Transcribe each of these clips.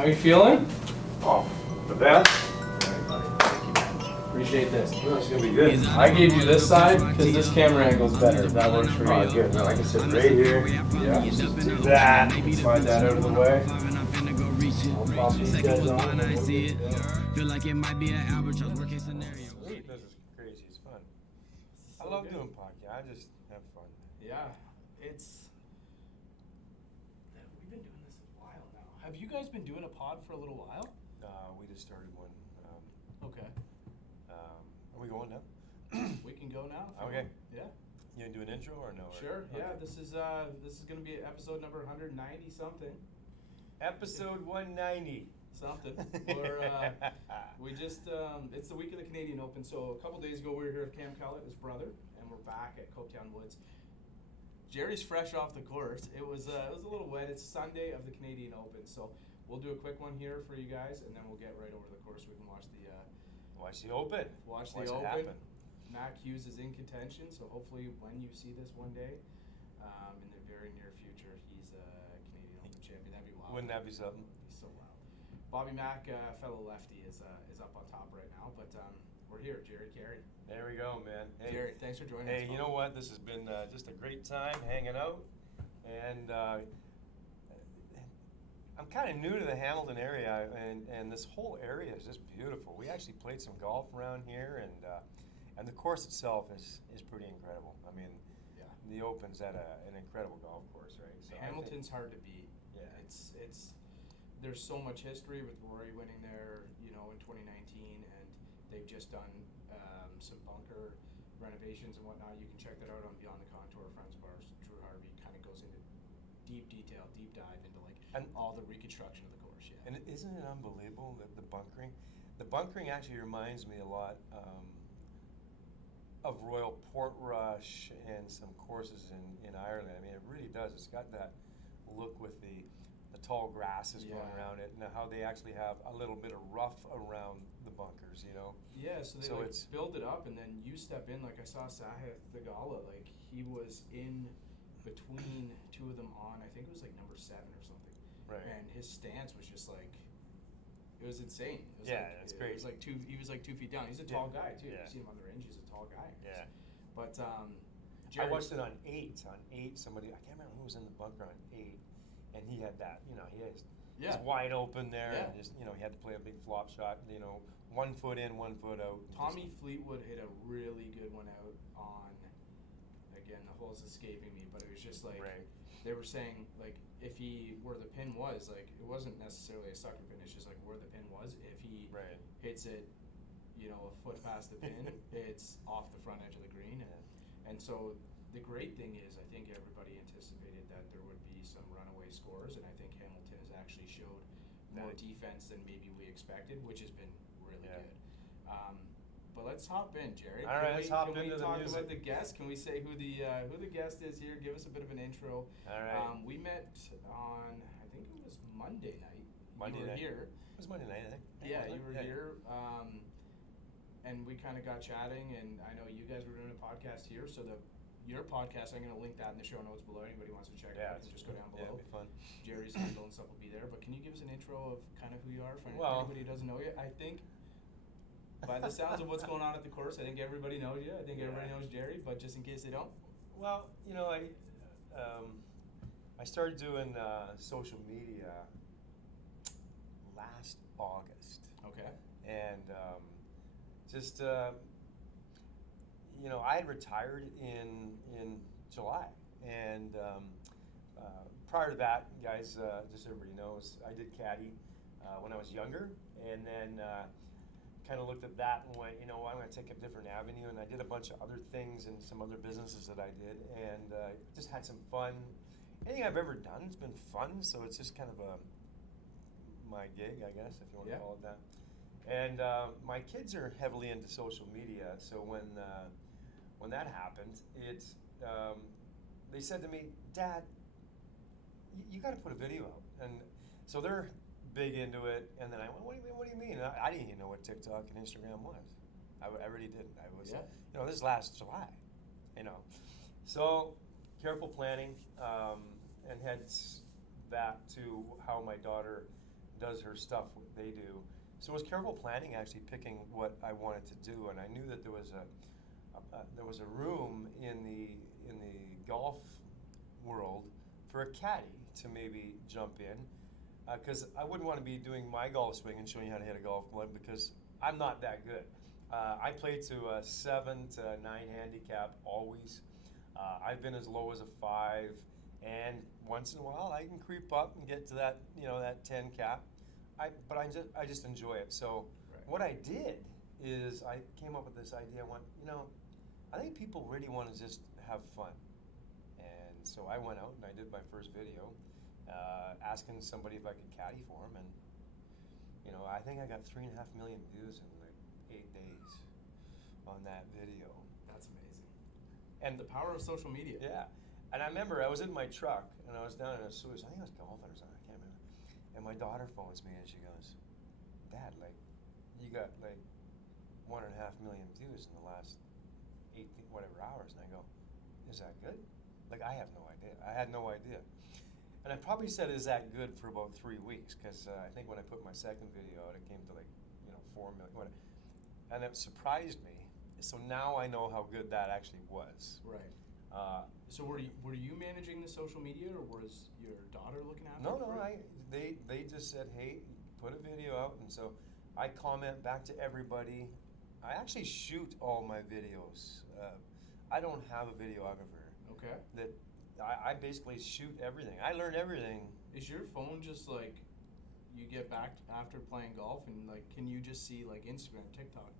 How are you feeling? Oh, the best. Appreciate this. No, it's gonna be good. I gave you this side because this camera angle is better. If that works for you. Oh, good. No, I can sit right here. Yeah. Just do that. Slide that out of the way. I'll pop these guys on. And we'll get Feel like it might be an albatross working scenario. Sweet. This is crazy. It's fun. I love doing podcasts. I just have fun. Yeah, it's. We've been doing this a while now. Have you guys been doing a pod for a little while? We just started one. Okay. Are we going now? We can go now. if you Okay. want. Yeah. You gonna do an intro or no? Sure. Okay. Yeah. This is gonna be episode number 190 something. Episode 190. Something. We just it's the week of the Canadian Open. So a couple days ago we were here with Cam Kellett, his brother, and we're back at Copetown Woods. Gerry's fresh off the course. It was a little wet. It's Sunday of the Canadian Open, so we'll do a quick one here for you guys, and then we'll get right over the course. We can watch the Open. Watch Watch the it Open. happen. Mac Hughes is in contention, so hopefully when you see this one day, in the very near future, he's a Canadian Open champion. That'd be wild. Wouldn't that be something? He's so wild. Bobby Mack, fellow lefty, is up on top right now, but we're here, Gerry Carey. There we go, man. Hey, Gerry, thanks for joining us. Hey, you know what? This has been just a great time hanging out, and I'm kind of new to the Hamilton area, and this whole area is just beautiful. We actually played some golf around here, and the course itself is pretty incredible. I mean, Yeah. the Open's at an incredible golf course, right? So Hamilton's hard to beat. Yeah. It's there's so much history with Rory winning there, in 2019, and they've just done some bunker renovations and whatnot. You can check that out on Beyond the Contour. Friends of ours, Drew Harvey, kind of goes into deep detail, deep dive into And- all the reconstruction of the course. Yeah. And isn't it unbelievable that the bunkering? The bunkering actually reminds me a lot of Royal Portrush and some courses in Ireland. I mean, it really does. It's got that look with the tall grasses going Yeah. around it, and how they actually have a little bit of rough around the bunkers, Yeah, so they So it's- build it up, and then you step in. Like I saw Sahith Theegala, he was in between two of them on, I think it was number 7 or something. Right. And his stance was just it was insane. It was Yeah, it's great. It was he was 2 feet down. He's a tall guy too. Yeah. You see him on the range, he's a tall guy. Yeah. But I Gerry, watched it on 8. On 8, somebody, I can't remember who was in the bunker on 8, and he had that, he has Yeah. he's wide open there, Yeah. and just, he had to play a big flop shot, 1 foot in, 1 foot out. Tommy Fleetwood hit a really good one out on, again, the hole's escaping me, but it was just Right. they were saying, where the pin was, it wasn't necessarily a sucker pin, it's just where the pin was. If he Right. hits it, a foot past the pin, it's off the front edge of the green. And so the great thing is, I think everybody anticipated that there would be some runaway scores, and I think Hamilton has actually showed more Right. defense than maybe we expected, which has been really Yeah. good. But let's hop in, Gerry. All right, let's hop into the Can we talk music. about the guest? Can we say who the guest is here? Give us a bit of an intro. All right. We met on, I think it was Monday night. Monday you were night. here. It was Monday night, I think. Yeah, wasn't you it? were here. And we kind of got chatting, and I know you guys were doing a podcast here, so your podcast, I'm going to link that in the show notes below. Anybody wants to check it Yeah, out, can just go down yeah, below. it'd be fun. Gerry's handle and stuff will be there. But can you give us an intro of kind of who you are for Well- anybody who doesn't know you? I think by the sounds of what's going on at the course, I think everybody knows you. I think everybody knows Gerry, but just in case they don't. Well, I started doing social media last August, Okay. and I had retired in July, and prior to that, guys, just so everybody knows, I did caddy when I was younger, and then kind of looked at that and went, I'm going to take a different avenue, and I did a bunch of other things and some other businesses that I did, and just had some fun. Anything I've ever done has been fun, so it's just kind of my gig, I guess, if you want to Yeah. call it that. And my kids are heavily into social media, so when that happened, they said to me, "Dad, you got to put a video out." And so they're big into it, and then I went, what do you mean? And I didn't even know what TikTok and Instagram was. I really didn't. I was, Yeah. this is last July, So careful planning, and heads back to how my daughter does her stuff, what they do. So it was careful planning, actually picking what I wanted to do, and I knew that there was a room in the golf world for a caddy to maybe jump in, because I wouldn't want to be doing my golf swing and showing you how to hit a golf club, because I'm not that good. I play to a 7 to 9 handicap always. I've been as low as a 5, and once in a while I can creep up and get to that, that 10 cap. But I just enjoy it. So what I did is I came up with this idea. I went, I think people really want to just have fun. And so I went out and I did my first video, asking somebody if I could caddy for them, and I think I got 3.5 million views in like 8 days on that video. That's amazing. And the power of social media. Yeah. And I remember I was in my truck and I was down in a Suez. I think I was golfing or something. I can't remember. And my daughter phones me and she goes, "Dad, like, you got like 1.5 million views in the last 18 whatever hours." And I go, "Is that good?" Like, I have no idea. I had no idea. And I probably said, "Is that good?" for about 3 weeks, because I think when I put my second video out, it came to like 4 million. Whatever. And it surprised me. So now I know how good that actually was. Right. So were you managing the social media, or was your daughter looking after it? No. They just said, "Hey, put a video out," and so I comment back to everybody. I actually shoot all my videos. I don't have a videographer. Okay. That I basically shoot everything. I learn everything. Is your phone just like, you get back after playing golf and like, can you just see like Instagram, TikTok,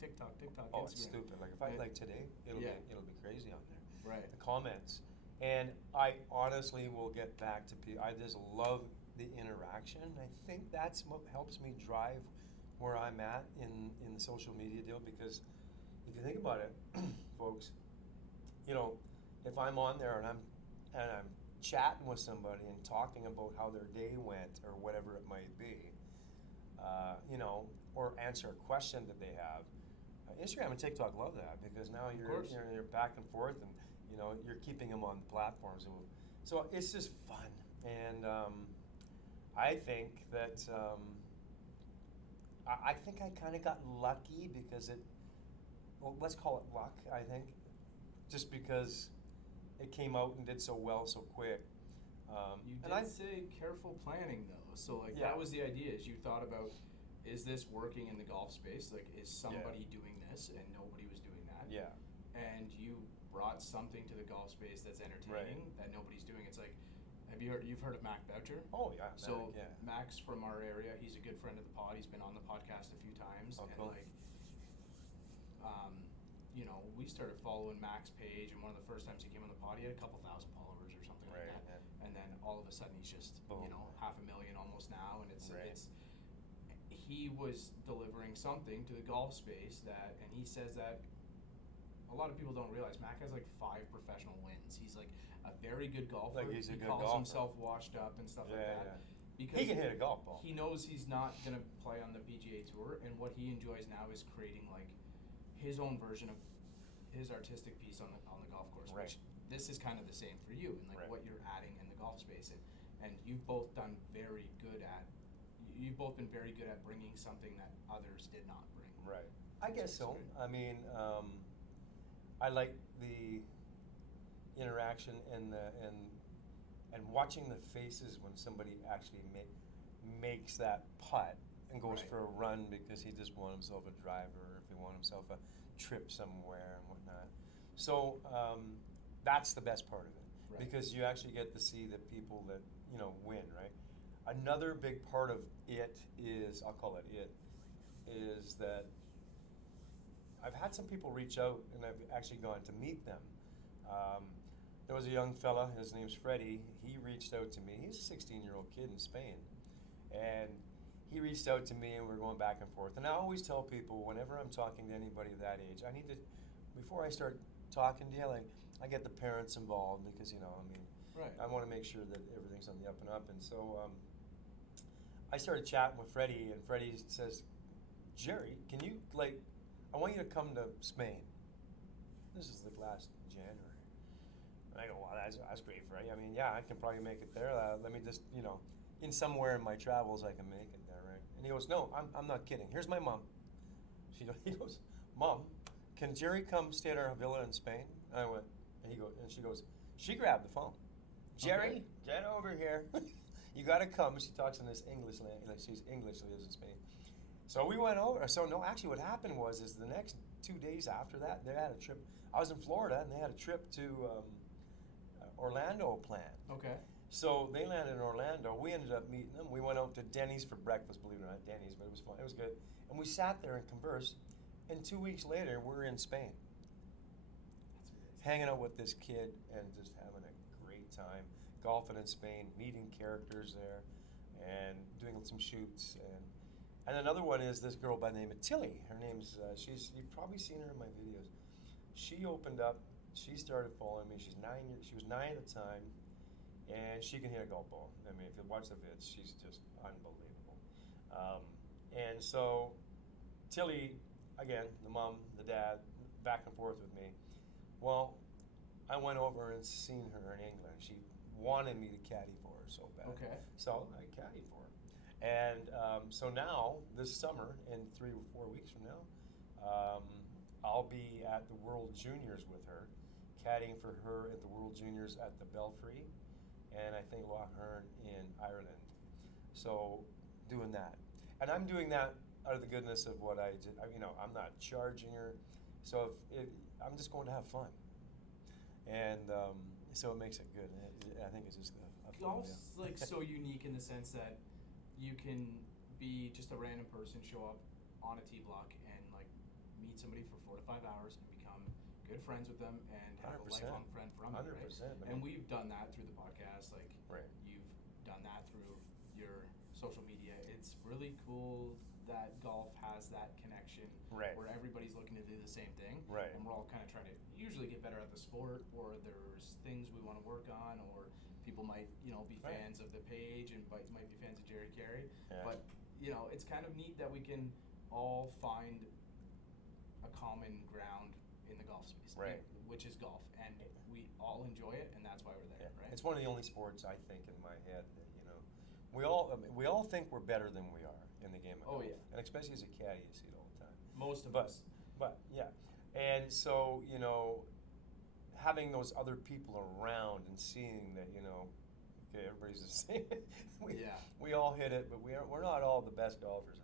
Oh, Instagram? it's stupid. Like if I like today, it'll be crazy on there. Right. The comments, and I honestly will get back to people. I just love the interaction. I think that's what helps me drive where I'm at in the social media deal, because if you think about it, folks, if I'm on there and I'm chatting with somebody and talking about how their day went or whatever it might be, or answer a question that they have, Instagram and TikTok love that, because now you're back and forth, and you're keeping them on platforms. So it's just fun, and I think that I think I kind of got lucky because let's call it luck. I think just because it came out and did so well so quick. You did say careful planning though, so like that was the idea. Is you thought about, is this working in the golf space? Like, is somebody doing this and nobody was doing that? Yeah. And you brought something to the golf space that's entertaining that nobody's doing. It's like, you've heard of Mac Boucher? Oh yeah. So Mac, Mac's from our area. He's a good friend of the pod. He's been on the podcast a few times, and cool. like, we started following Mac's page, and one of the first times he came on the pod, he had a couple thousand followers or something like that. Yeah. And then all of a sudden he's just, Boom. 500,000 almost now, and it's he was delivering something to the golf space and he says that a lot of people don't realize Mac has like 5 professional wins. He's like a very good golfer. Like, he's a he good calls golfer. himself washed up and stuff like that. Yeah. Because he can hit a golf ball. He knows he's not gonna play on the PGA Tour, and what he enjoys now is creating like his own version of his artistic piece on the golf course. Right. Which this is kind of the same for you, and like what you're adding in the golf space, and you've both been very good at bringing something that others did not bring. Right. I guess so. I mean, I like the interaction and watching the faces when somebody actually makes that putt and goes for a run because he just won himself a driver, or if he won himself a trip somewhere and whatnot. So that's the best part of it, because you actually get to see the people that win, right? Another big part of it is, I'll call it, is that I've had some people reach out, and I've actually gone to meet them. There was a young fella, his name's Freddie. He reached out to me. He's a 16-year-old kid in Spain, and he reached out to me, and we're going back and forth. And I always tell people, whenever I'm talking to anybody that age, I need to, before I start talking to you, like, I get the parents involved, because I want to make sure that everything's on the up and up. And so I started chatting with Freddie, and Freddie says, "Gerry, can you, I want you to come to Spain." This is like last January. And I go, "Wow, that's great, Freddie. I mean, yeah, I can probably make it there. Let me just, in somewhere in my travels, I can make it there, right?" goes, no, I'm not kidding. Here's my mom. He goes, Mom, can Gerry come stay at our villa in Spain? And I went, and she goes, she grabbed the phone. Gerry, get over here. You got to come. She talks in this English, like she's English, lives in Spain. So we went over. So no, actually, what happened is the next 2 days after that, they had a trip. I was in Florida, and they had a trip to Orlando planned. Okay. So they landed in Orlando. We ended up meeting them. We went out to Denny's for breakfast, believe it or not, Denny's, but it was fun. It was good. And we sat there and conversed. And 2 weeks later, we're in Spain, hanging out with this kid and just having a great time, golfing in Spain, meeting characters there, and doing some shoots. And another one is this girl by the name of Tilly. Her name's you've probably seen her in my videos. She opened up. She started following me. She was 9 at the time, and she can hit a golf ball. I mean, if you watch the vids, she's just unbelievable. And so Tilly, again, the mom, the dad, back and forth with me. Well, I went over and seen her in England. She wanted me to caddy for her so bad. Okay. So I caddied for her. And so now, this summer, in 3 or 4 weeks from now, I'll be at the World Juniors with her, caddying for her at the World Juniors at the Belfry, and I think Lochern in Ireland. So doing that. And I'm doing that out of the goodness of what I did. I'm not charging her. So if I'm just going to have fun. And so it makes it good. I think it's just a fun Golf's like so unique in the sense that you can be just a random person, show up on a tee block and like meet somebody for 4 to 5 hours and become good friends with them and have 100%. a lifelong friend from it, 100%, right? man. And we've done that through the podcast. Like Right. you've done that through your social media. It's really cool that golf has that connection Right. where everybody's looking to do the same thing. Right. And we're all kind of trying to usually get better at the sport, or there's things we want to work on, or people might, be Right. fans of the page and might be fans of Gerry Carey. Yeah. But, it's kind of neat that we can all find a common ground in the golf space, Right. which is golf. And we all enjoy it, and that's why we're there, Yeah. right? It's one of the only sports I think in my head that we all think we're better than we are in the game of golf. Oh, yeah. And especially as a caddy, you see it all the time. Most of But us. yeah, and so having those other people around and seeing that okay, everybody's the same. We all hit it, but we're not all the best golfers.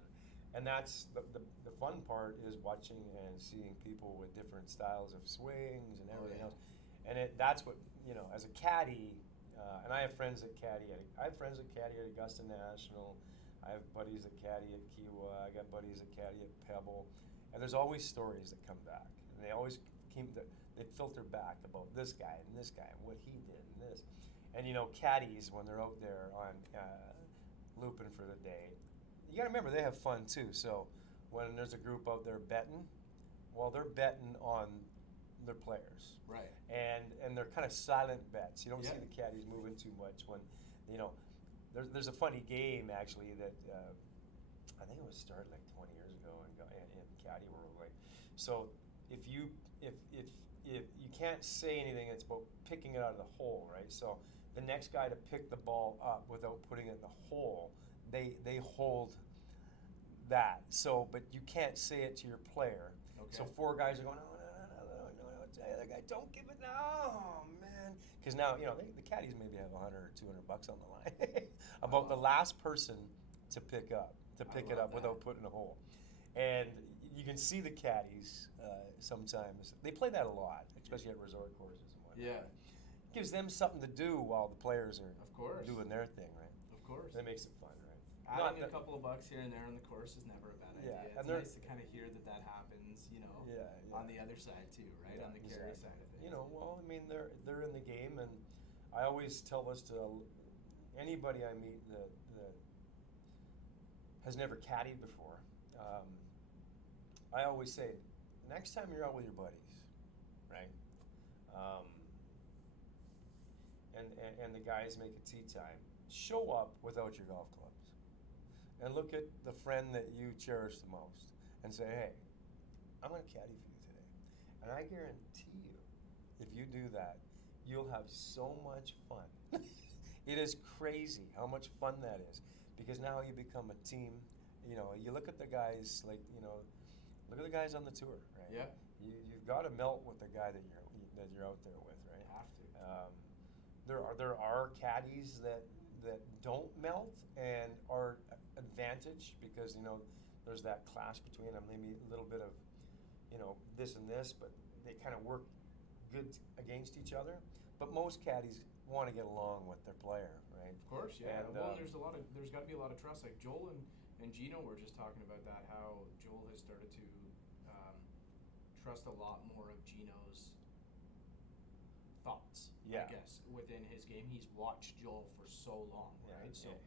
And that's the fun part is watching and seeing people with different styles of swings and everything else. And that's what as a caddy. And I have friends that caddy at Augusta National. I have buddies that caddy at Kiwa. I got buddies that caddy at Pebble. And there's always stories that come back. And they always they filter back about this guy and this guy and what he did and this. And caddies, when they're out there on looping for the day, you gotta remember they have fun too. So when there's a group out there betting, well, they're betting on their players. Right. And they're kind of silent bets. You don't Yeah. see the caddies moving too much when, there's a funny game actually that I think it was started like 20 years ago in caddy world. Like, so if you can't say anything, it's about picking it out of the hole, right? So the next guy to pick the ball up without putting it in the hole, they hold that. So, but you can't say it to your player. Okay. So 4 guys are going, no, the other guy, don't give it now, man. Because now, the caddies maybe have $100 or $200 on the line about the last person to pick it love up that. without putting a hole. And you can see the caddies sometimes. They play that a lot, especially at resort courses and whatnot. Yeah. Gives them something to do while the players are Of course. doing their thing, right? Of course. That makes it fun, right? Adding a couple of bucks here and there on the course is never a bad idea. Yeah, It's and they're- nice to kind of hear that happens, Yeah. on the other side too, right? Yeah, On the Gerry exactly. side of things. Well, I mean, they're in the game, and I always tell this to anybody I meet that has never caddied before. I always say, next time you're out with your buddies, right? And the guys make a tee time, show up without your golf clubs, and look at the friend that you cherish the most, and say, hey, I'm going to caddy for you today. And I guarantee you, if you do that, you'll have so much fun. It is crazy how much fun that is, because now you become a team. you know, you look at the guys like, you know, look at the guys on the tour, right? Yeah. You've got to melt with the guy that you're out there with, right? Have to. There are caddies that don't melt and are advantage because, you know, there's that clash between them, maybe a little bit of, you know, this and this, but they kind of work good against each other. But most caddies want to get along with their player, right? Of course, yeah. And, well, there's got to be a lot of trust. Like Joel and Gino were just talking about that, how Joel has started to trust a lot more of Gino's thoughts, I guess, within his game. He's watched Joel for so long, right? So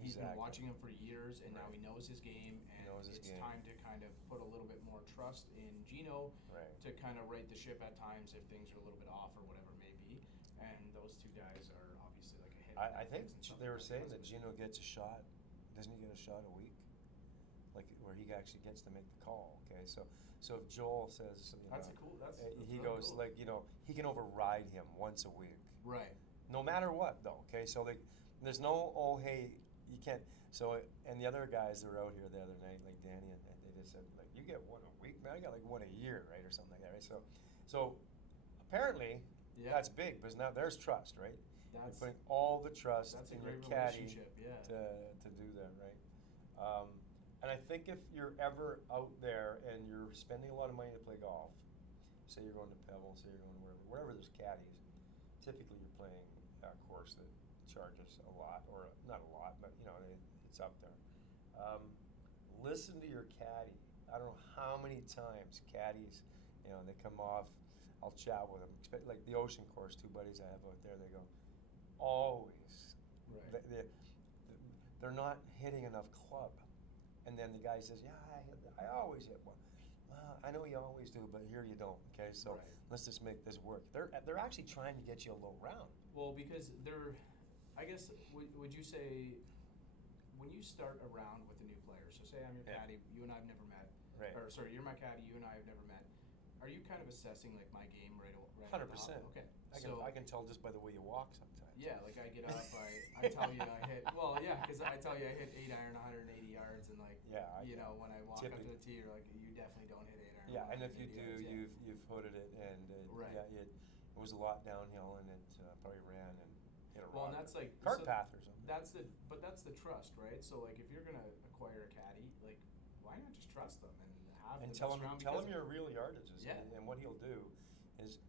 he's been watching him for years, and now he knows his game, and it's time to kind of put a little bit more trust in Gino to kind of right the ship at times if things are a little bit off or whatever it may be. And those two guys are obviously like a hit. I think they were saying that Gino gets a shot. Doesn't he get a shot a week? Like where he actually gets to make the call. Okay, so if Joel says, you know, that's he really goes cool. like, you know, he can override him once a week. Right. No matter what, though. Okay, so there's no hey, you can't. So and the other guys that were out here the other night, like Danny, and they just said like, you get one a week, man. I got like one a year, right, or something like that, right? So apparently that's big because now there's trust, right? You're putting all the trust in your caddy to do that, right? And I think if you're ever out there and you're spending a lot of money to play golf, say you're going to Pebble, say you're going to wherever there's caddies, typically you're playing a course that charges a lot, or not a lot, but you know, it's up there. Listen to your caddy. I don't know how many times caddies, you know, they come off, I'll chat with them, like the Ocean Course, two buddies I have out there, they go, always. Right. They're not hitting enough club. And then the guy says, yeah, I always hit one. Well, I know you always do, but here you don't, okay? So let's just make this work. They're actually trying to get you a low round. Well, because I guess, would you say, when you start a round with a new player, so say I'm your caddy, you and I have never met, or sorry, you're my caddy, you and I have never met, are you kind of assessing like my game right 100%. Okay. I can tell just by the way you walk sometimes. Yeah, like I get up, I tell you I hit, well, yeah, because I tell you I hit 8 iron 180 yards, and like, you know, when I walk up to the tee, you're like, you definitely don't hit 8 iron. Yeah, and if you do, yards, you've footed it, and it was a lot downhill, and it probably ran and hit a rock. Well, and that's like cart path or something. That's the trust, right? So like, if you're gonna acquire a caddy, like, why not just trust them and have the tell best round? him your real yardages, and what he'll do is.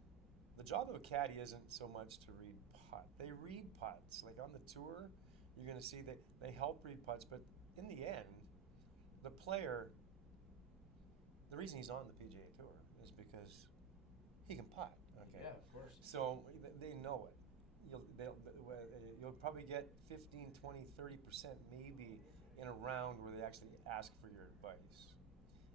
The job of a caddy isn't so much to read putt. They read putts. Like on the tour, you're going to see they help read putts, but in the end, the player, the reason he's on the PGA Tour is because he can putt. Okay. Yeah, of course. So they know it. You'll probably get 15, 20, 30% maybe in a round where they actually ask for your advice,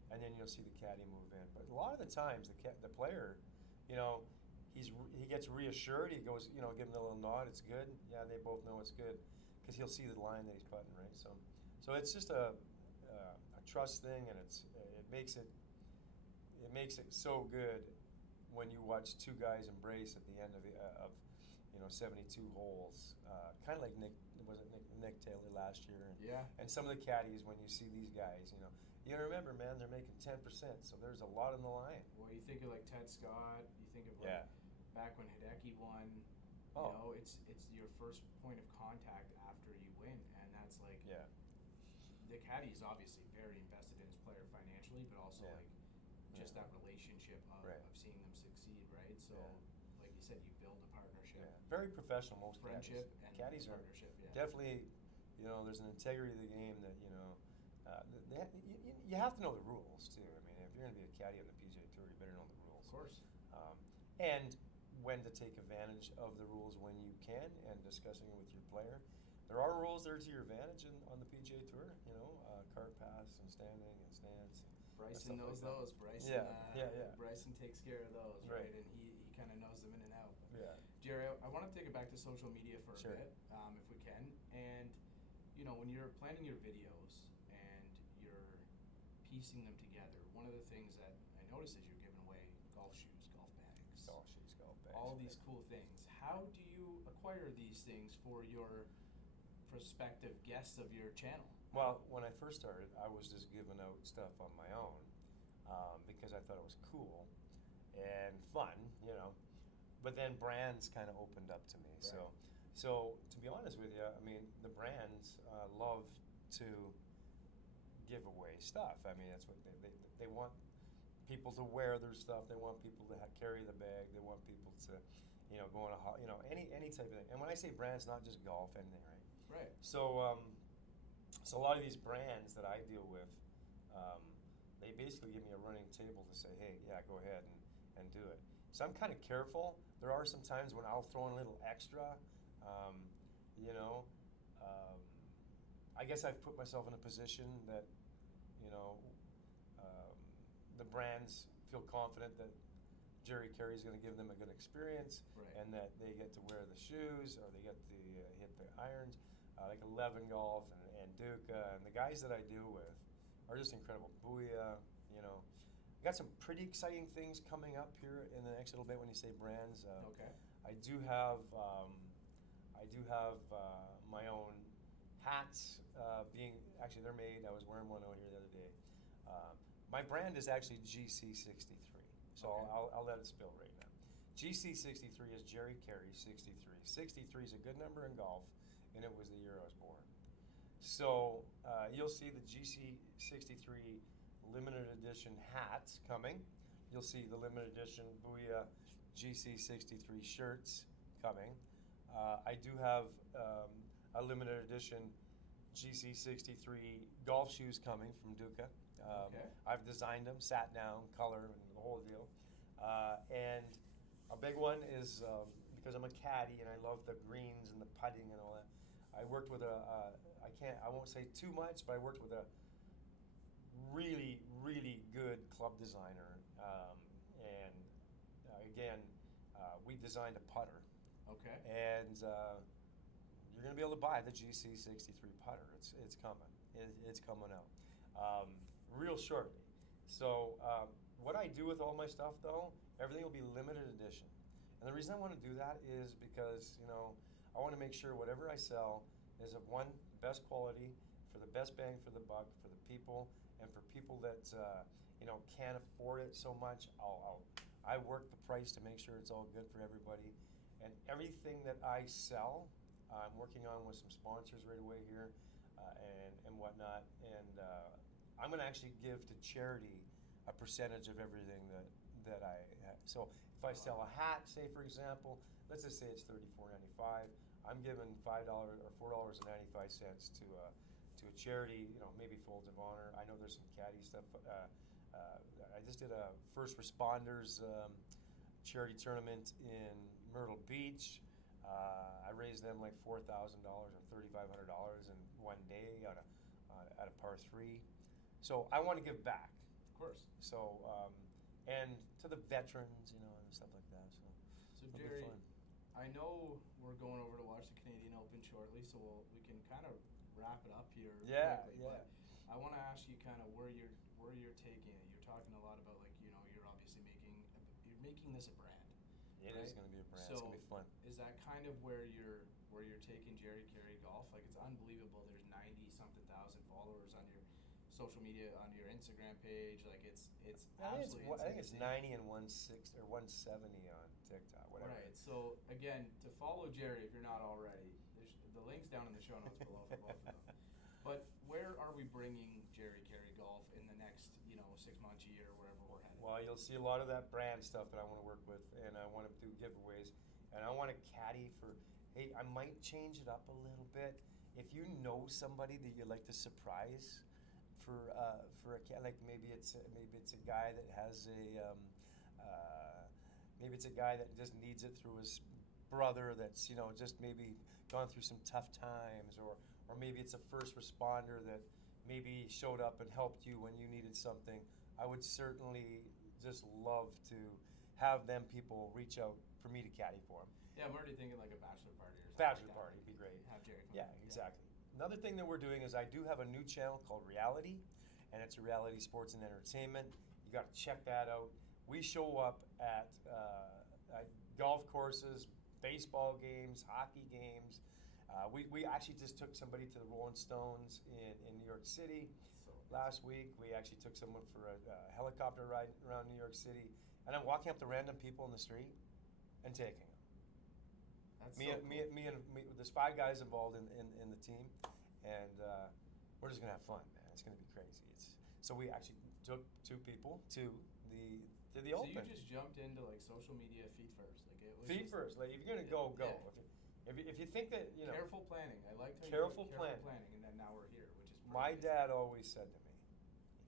and then you'll see the caddy move in. But a lot of the times, the player, you know. He gets reassured. He goes, you know, give him a little nod. It's good. Yeah, they both know it's good, because he'll see the line that he's putting, right? So it's just a trust thing, and it makes it so good when you watch two guys embrace at the end of 72 holes, kind of like Nick Taylor last year, and some of the caddies when you see these guys, you know. You remember, man, they're making 10%, so there's a lot on the line. Well, you think of like Ted Scott. You think of like back when Hideki won. You know, it's your first point of contact after you win, and that's like the caddy is obviously very invested in his player financially, but also like just that relationship of seeing them succeed, right? So, like you said, you build a partnership. Yeah. Very professional, most friendship caddies. And partnership. Definitely, you know, there's an integrity to the game that, you know. You have to know the rules too. I mean, if you're going to be a caddy on the PGA Tour, you better know the rules. Of course. And when to take advantage of the rules when you can, and discussing it with your player. There are rules there to your advantage on the PGA Tour. You know, cart paths and standing and stance. Bryson knows like those. Bryson. Bryson takes care of those, right? And he kind of knows them in and out. Yeah. Gerry, I want to take it back to social media for a bit, if we can. And you know, when you're planning your videos and you're piecing them together, one of the things that I noticed is you're giving away golf shoes, golf bags, all these cool things. How do you acquire these things for your prospective guests of your channel? Well, when I first started, I was just giving out stuff on my own because I thought it was cool and fun, you know. But then brands kind of opened up to me. Right. So to be honest with you, I mean, the brands love to give away stuff. I mean, that's what they want people to wear their stuff. They want people to carry the bag. They want people to, you know, go on a, you know, any type of thing. And when I say brands, not just golf, anything, right? Right. So, so a lot of these brands that I deal with, they basically give me a running table to say, hey, yeah, go ahead and do it. So I'm kind of careful. There are some times when I'll throw in a little extra, you know. I guess I've put myself in a position that, you know, the brands feel confident that Gerry Carey is going to give them a good experience, Right. and that they get to wear the shoes or they get to hit the irons, like 11 Golf and Duca, and the guys that I deal with are just incredible. Booyah, you know. I got some pretty exciting things coming up here in the next little bit when you say brands. Okay. I do have my own hats actually they're made. I was wearing one out here the other day. My brand is actually GC63, so Okay. I'll let it spill right now. GC63 is Gerry Carey 63. 63 is a good number in golf, and it was the year I was born. So you'll see the GC63 limited edition hats coming. You'll see the limited edition Booyah GC63 shirts coming. I do have a limited edition GC63 golf shoes coming from Duca. Okay. I've designed them, sat down, color, and the whole deal. And a big one is because I'm a caddy and I love the greens and the putting and all that. I worked with I won't say too much, but I worked with a really, really good club designer. And again, we designed a putter. Okay. And you're going to be able to buy the GC63 putter. It's coming. It's coming out real shortly. So what I do with all my stuff, though, everything will be limited edition. And the reason I want to do that is because, you know, I want to make sure whatever I sell is of one, best quality, for the best bang for the buck, for the people, and for people that you know, can't afford it so much. I work the price to make sure it's all good for everybody. And everything that I sell, I'm working on with some sponsors right away here and whatnot. And I'm going to actually give to charity a percentage of everything that I have. So if I sell a hat, say for example, let's just say it's $34.95, I'm giving $5 or $4.95 to a charity, you know, maybe Folds of Honor. I know there's some caddy stuff. I just did a first responders charity tournament in Myrtle Beach. I raised them like $4,000 or $3,500 in one day at a par 3. So I want to give back. Of course. So and to the veterans, you know, and stuff like that. So it'll be Gerry, fun. I know we're going over to watch the Canadian Open shortly, so we can kind of wrap it up here. Yeah, quickly, yeah. But I want to ask you kind of where you're taking it. You're talking a lot about, like, you know, you're obviously making this a brand. It right? is going to be a brand. So it's going to be fun. is that kind of where you're taking Gerry Carey Golf? Like, it's unbelievable. There's 90-something thousand followers on your social media, on your Instagram page. Like, it's absolutely I think it's insane. 90 and 160 or 170 on TikTok, whatever. Right. So again, to follow Gerry, if you're not already, the link's down in the show notes below for both of them. But where are we bringing Gerry Carey Golf in the next, you know, 6 months, a year, wherever we're headed? Well, you'll see a lot of that brand stuff that I want to work with, and I want to do giveaways, and I want to caddy for. Hey, I might change it up a little bit. If you know somebody that you'd like to surprise for a like maybe it's a guy that has maybe it's a guy that just needs it through his brother that's, you know, just maybe gone through some tough times, or maybe it's a first responder that maybe showed up and helped you when you needed something. I would certainly just love to have them people reach out for me to caddy for them. Yeah, I'm already thinking like a bachelor party or something. Bachelor like party that. would be great. Have Gerry come. Yeah, exactly. Another thing that we're doing is I do have a new channel called Reality, and it's a reality sports and entertainment. You got to check that out. We show up at golf courses, baseball games, hockey games, We actually just took somebody to the Rolling Stones in New York City So last week. We actually took someone for a helicopter ride around New York City, and I'm walking up to random people in the street and taking them. that's Me so and there's 5 guys involved in the team, and we're just gonna have fun, man. It's gonna be crazy. So we actually took 2 people to the So Open. you just jumped into like social media feet first, like it was Feet just- first. Like if you're gonna go, go. Yeah. If you think that Careful planning. I liked how Careful you did planning. planning, and then now we're here, which is My pretty dad always said to me,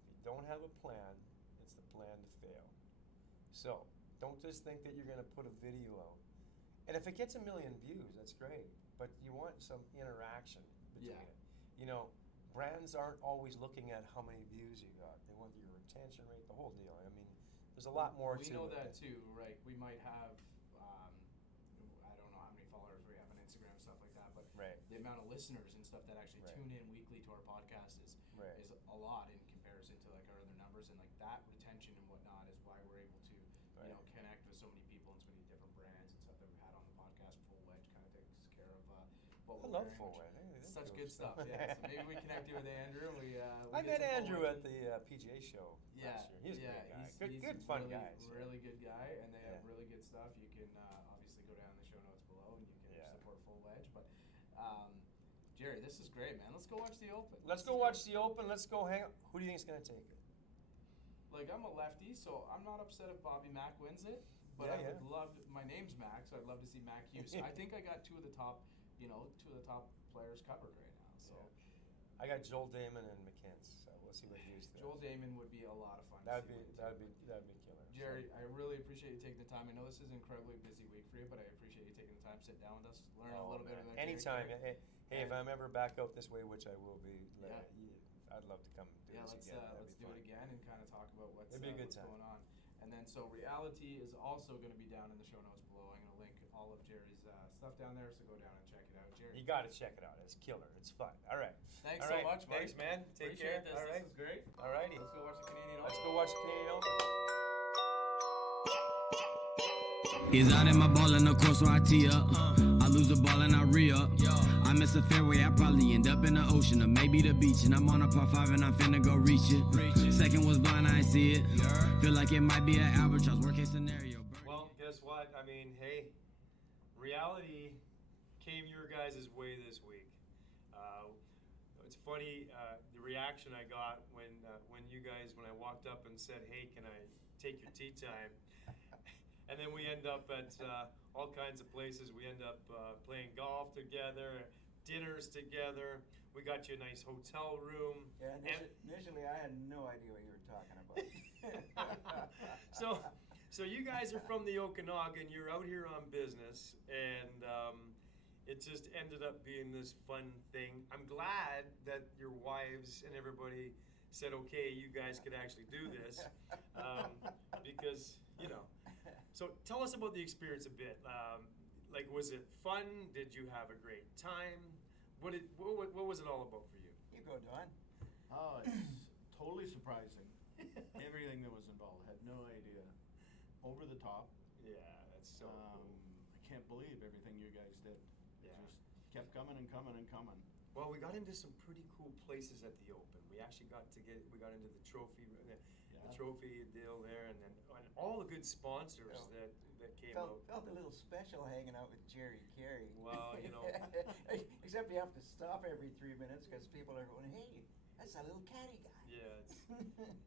if you don't have a plan, it's the plan to fail. So don't just think that you're gonna put a video out. And if it gets 1 million views, that's great. But you want some interaction between Yeah. it. You know, brands aren't always looking at how many views you got. They want your retention rate, the whole deal. I mean, there's a lot more We to know it. that too, right? We might have, I don't know how many followers we have on Instagram, stuff like that, but Right. the amount of listeners and stuff that actually Right. tune in weekly to our podcast is Right. a lot in comparison to like our other numbers, and like that retention and whatnot is why we're able to, Right. you know, connect with so many people and so many different brands and stuff that we've had on the podcast. Full Wedge kind of takes care of what I we're love wearing, Full which- Wedge. Hey, It's that's such good stuff. stuff. Yeah, so maybe we connect you with Andrew. And we I get met some Full Andrew Wedge at in. the PGA show Yeah, last year. He's a yeah, great guy. he's Good fun really, guy. so. really good guy, and they have Yeah. really good stuff. You can obviously go down in the show notes below, and you can Yeah. support Full Wedge. But Gerry, this is great, man. Let's go watch the Open. Let's This go is watch great. the Open. Let's go hang out. Who do you think is going to take it? Like I'm a lefty, so I'm not upset if Bobby Mack wins it. But Yeah, I would yeah. love. My name's Mac, so I'd love to see Mac Hughes. I think I got two of the top players covered right now. So. Yeah. I got Joel Damon and McKinns. So we'll see what Hughes does. Joel Damon would be a lot of fun. That'd to be see win, that'd too. be that'd be killer. Jerry, So- I really appreciate you taking the time. I know this is an incredibly busy week for you, but I appreciate you taking the time to sit down with us, learn a little bit man. about Gerry Anytime. Carey. Hey, if I'm ever back out this way, which I will be, Yeah. I'd love to come do Yeah, this let's again. That'd let's be do fun. it again and kind of talk about what's It'd be a good what's time. going on. And then so Reality is also going to be down in the show notes below. I'm going to link all of Jerry's stuff down there, so go down and check it out. Jerry, You got to check it out. It's killer. It's fun. All right. thanks All so right. much, buddy. Thanks, man. Take care. Appreciate this. All right. This is great. All righty. Let's go watch the Canadian Open. Let's go watch the Canadian Open. He's out in my ball in the course, so I tee up. I lose the ball and I re-up. I miss a fairway, I probably end up in the ocean or maybe the beach. And I'm on a par 5 and I'm finna go reach it. Second was blind, I ain't see it. Feel like it might be an albatross, worst case scenario. Well, guess what? I mean, hey, Reality came your guys' way this week. It's funny the reaction I got when I walked up and said, "Hey, can I take your tee time?" And then we end up at all kinds of places. We end up playing golf together, dinners together. We got you a nice hotel room. Yeah, And- initially I had no idea what you were talking about. So you guys are from the Okanagan. You're out here on business, and it just ended up being this fun thing. I'm glad that your wives and everybody said, "Okay, you guys could actually do this," because So tell us about the experience a bit. Like, was it fun? Did you have a great time? What was it all about for you? You go, Don. Oh, it's totally surprising. Everything that was involved. Had no idea. Over the top. Yeah, that's so cool. I can't believe everything you guys did. It Yeah. just kept coming and coming and coming. Well, we got into some pretty cool places at the Open. We actually got into the trophy, the trophy deal there, and all the good sponsors that came out. Felt a little special hanging out with Gerry Carey. Well, Except you have to stop every 3 minutes because people are going, "Hey, that's a little caddy guy." Yeah,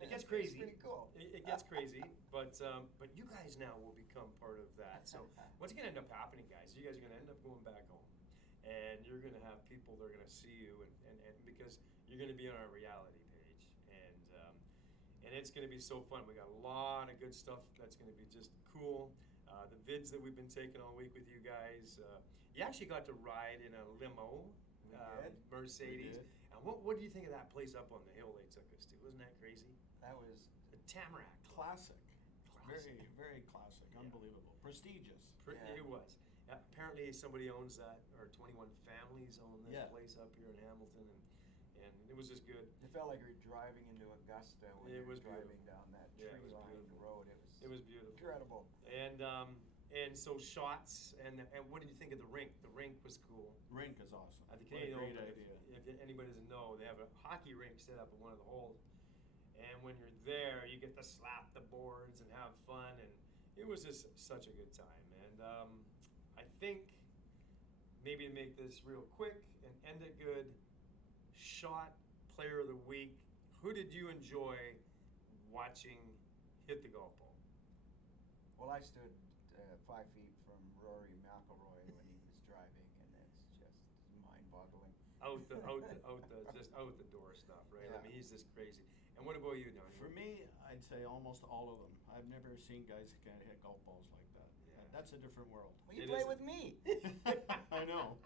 it gets crazy. It's pretty cool. It gets crazy, but you guys now will become part of that. So what's going to end up happening, guys? You guys are going to end up going back home, and you're going to have people that are going to see you, and because you're going to be on our Reality page, and it's going to be so fun. We got a lot of good stuff that's going to be just cool. The vids that we've been taking all week with you guys. You actually got to ride in a limo, We did. Mercedes. We did. And what do you think of that place up on the hill they took us to? Wasn't that crazy? That was The Tamarack. Classic. Classic. Very, very classic. Yeah. Unbelievable. Prestigious. Yeah. It was. Apparently somebody owns that, or 21 families own this Yeah. place up here in Hamilton, and it was just good. It felt like you were driving into Augusta when It you were was driving beautiful. down that Yeah, it was tree-lined beautiful. road. It was beautiful. incredible. And And so shots, and what did you think of the rink? The rink was cool. Rink is awesome. At the What a Canadian great Open, idea. if anybody doesn't know, they have a hockey rink set up at one of the holes. And when you're there, you get to slap the boards and have fun, and it was just such a good time. And I think maybe to make this real quick and end it good, shot player of the week. Who did you enjoy watching hit the golf ball? Well, I stood 5 feet from Rory McIlroy when he was driving, and it's just mind-boggling. Just out the door stuff, right? Yeah. I mean, he's just crazy. And what about you, Donnie? For me, I'd say almost all of them. I've never seen guys that can hit golf balls like that. Yeah. That's a different world. Well, you It play is- with me. I know.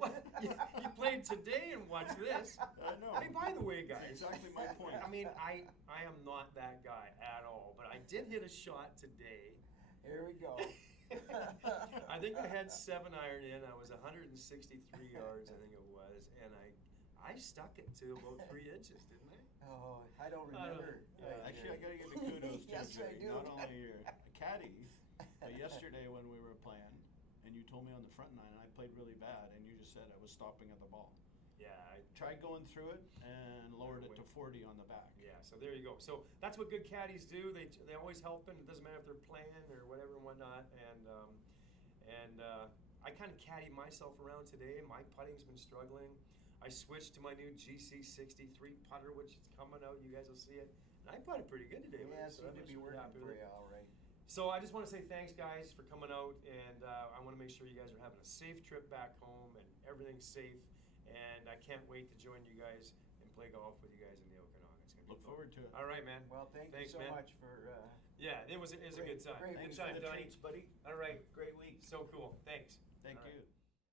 What? You played today and watched this. I know. Hey, by the way, guys. That's exactly my point. I mean, I am not that guy at all, but I did hit a shot today. Here we go. I think I had 7 iron in. I was 163 yards, I think it was, and I stuck it to about 3 inches, didn't I? Oh, I don't I don't- remember. yeah. Actually, I gotta give you kudos to Yes, I Gerry. do. Not only your caddy, but yesterday when we were playing, and you told me on the front nine, and I played really bad, and you just said I was stopping at the ball. Yeah, Tried going through it and lowered it to 40 on the back. yeah. So there you go. So that's what good caddies do. They always helping. It doesn't matter if they're playing or whatever and whatnot. And I kind of caddy myself around today. My putting's been struggling. I switched to my new GC63 putter, which is coming out. You guys will see it. And I putted pretty good today. Yeah, so seemed I'm to be really working happy for with it. you all right. So I just want to say thanks, guys, for coming out, and I want to make sure you guys are having a safe trip back home and everything's safe. And I can't wait to join you guys and play golf with you guys in the Okanagan. It's gonna be Look fun. forward to it. All right, man. Well, thanks you so much for. Yeah, it was a good time. great Good Thanks time, for the Donnie. treats, buddy. All right, Great week. so cool. Thanks. Thank All right. you.